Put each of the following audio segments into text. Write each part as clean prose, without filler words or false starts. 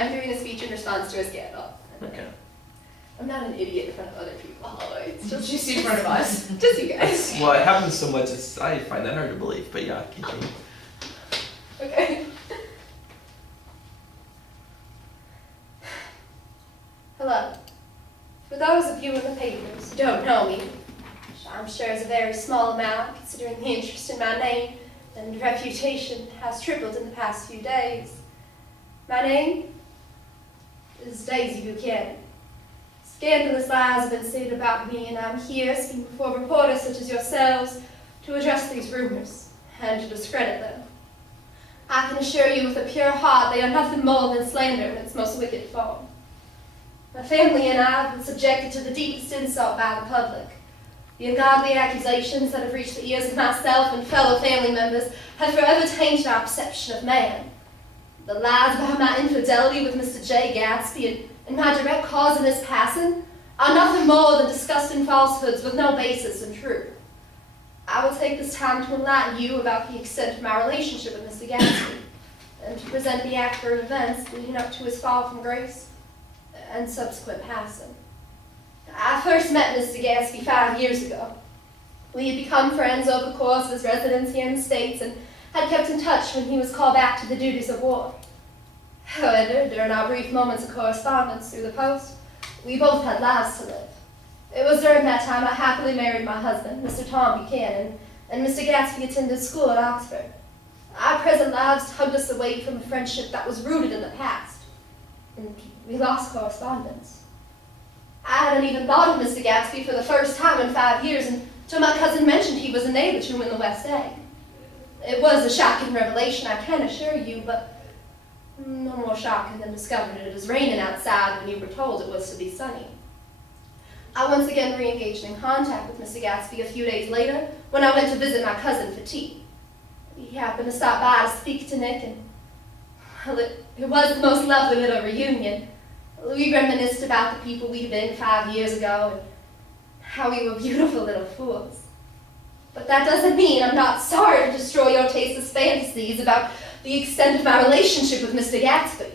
I'm doing a speech in response to a scandal. Okay. I'm not an idiot in front of other people, Hollow. It's just in front of us. Just you guys. Well, it happens so much, I find that hard to believe, but yeah, continue. Okay. Hello. For those of you in the papers who don't know me, which I'm sure is a very small amount considering the interest in my name and reputation has tripled in the past few days, my name is Daisy Buchanan. Scandalous lies have been said about me, and I'm here speaking before reporters such as yourselves to address these rumors and to discredit them. I can assure you with a pure heart they are nothing more than slander in its most wicked form. My family and I have been subjected to the deepest insult by the public. The ungodly accusations that have reached the ears of myself and fellow family members have forever tainted our perception of man. The lies about my infidelity with Mr. J. Gatsby and my direct cause in his passing are nothing more than disgusting falsehoods with no basis in truth. I will take this time to enlighten you about the extent of my relationship with Mr. Gatsby and to present the accurate events leading up to his fall from grace and subsequent passing. I first met Mr. Gatsby 5 years ago. We had become friends over the course of his residence here in the States and had kept in touch when he was called back to the duties of war. However, during our brief moments of correspondence through the post, we both had lives to live. It was during that time I happily married my husband, Mr. Tom Buchanan, and Mr. Gatsby attended school at Oxford. Our present lives tugged us away from a friendship that was rooted in the past, and we lost correspondence. I hadn't even thought of Mr. Gatsby for the first time in 5 years until my cousin mentioned he was a neighbor to him in the West Egg. It was a shocking revelation, I can assure you, but no more shocking than discovering it was raining outside when you were told it was to be sunny. I once again re-engaged in contact with Mr. Gatsby a few days later when I went to visit my cousin for tea. He happened to stop by to speak to Nick, and well, it was the most lovely little reunion. We reminisced about the people we'd been 5 years ago and how we were beautiful little fools. But that doesn't mean I'm not sorry to destroy your tasteless fantasies about the extent of my relationship with Mr. Gatsby.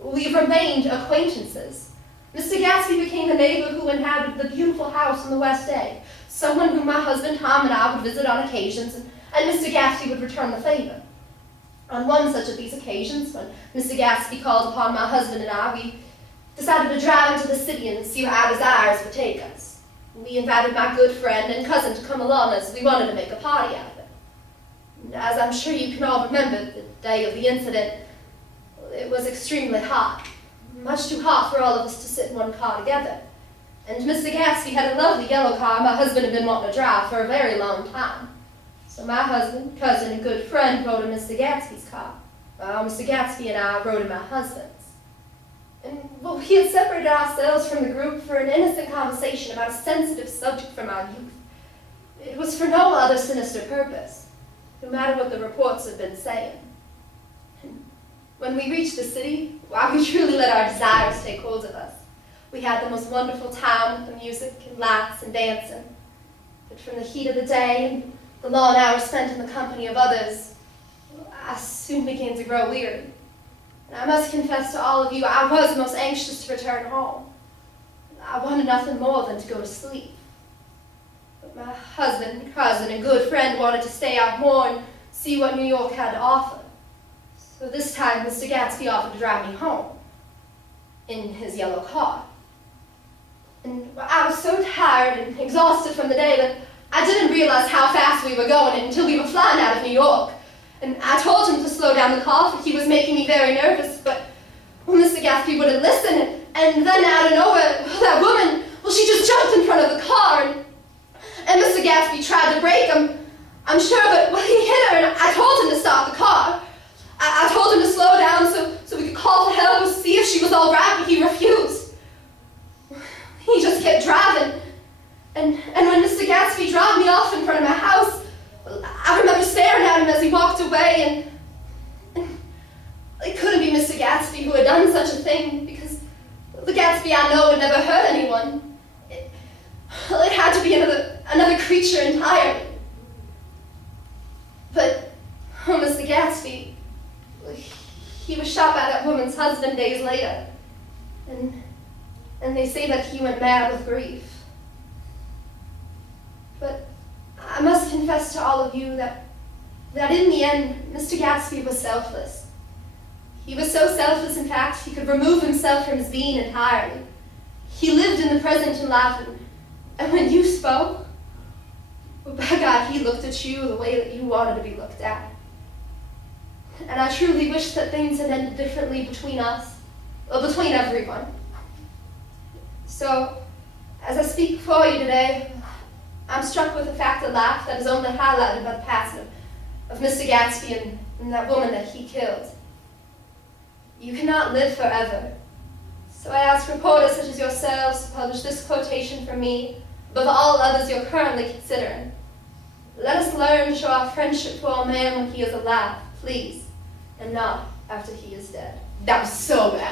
We've remained acquaintances. Mr. Gatsby became a neighbor who inhabited the beautiful house in the West Egg, someone whom my husband Tom and I would visit on occasions, and Mr. Gatsby would return the favor. On one such of these occasions, when Mr. Gatsby called upon my husband and I, we decided to drive into the city and see where our desires would take us. We invited my good friend and cousin to come along as we wanted to make a party out of it. And as I'm sure you can all remember, the day of the incident, it was extremely hot. Much too hot for all of us to sit in one car together. And Mr. Gatsby had a lovely yellow car my husband had been wanting to drive for a very long time. So my husband, cousin, and good friend rode in Mr. Gatsby's car, while Mr. Gatsby and I rode in my husband's. And well, we had separated ourselves from the group for an innocent conversation about a sensitive subject from our youth. It was for no other sinister purpose, no matter what the reports had been saying. And when we reached the city, while we truly let our desires take hold of us, we had the most wonderful time with the music and lights and dancing. But from the heat of the day and the long hours spent in the company of others, I soon began to grow weary. And I must confess to all of you, I was most anxious to return home. I wanted nothing more than to go to sleep. But my husband, cousin, and good friend wanted to stay out more and see what New York had to offer. So this time, Mr. Gatsby offered to drive me home in his yellow car. And I was so tired and exhausted from the day that I didn't realize how fast we were going until we were flying out of New York. And I told him to slow down the car, for he was making me very nervous, but Mr. Gatsby wouldn't listen, and then out of nowhere, that woman, well, she just jumped in front of the car, and Mr. Gatsby tried to brake him, I'm sure, but well, he hit her, and I told him to stop the car. I told him to slow down so we could call for help and see if she was all right, but he refused. He just kept driving, and when Mr. Gatsby dropped me off in front of my house, I remember staring at him as he walked away, and it couldn't be Mr. Gatsby who had done such a thing, because the Gatsby I know would never hurt anyone. It had to be another creature entirely. But Mr. Gatsby, he was shot by that woman's husband days later. And they say that he went mad with grief. But I must confess to all of you that in the end, Mr. Gatsby was selfless. He was so selfless, in fact, he could remove himself from his being entirely. He lived in the present and laughed. And when you spoke, well, by God, he looked at you the way that you wanted to be looked at. And I truly wish that things had ended differently between us, or between everyone. So, as I speak before you today, I'm struck with the fact of life that is only highlighted by the passing of Mr. Gatsby and that woman that he killed. You cannot live forever. So I ask reporters such as yourselves to publish this quotation from me, above all others you're currently considering. Let us learn to show our friendship to our man when he is alive, please, and not after he is dead. That was so bad.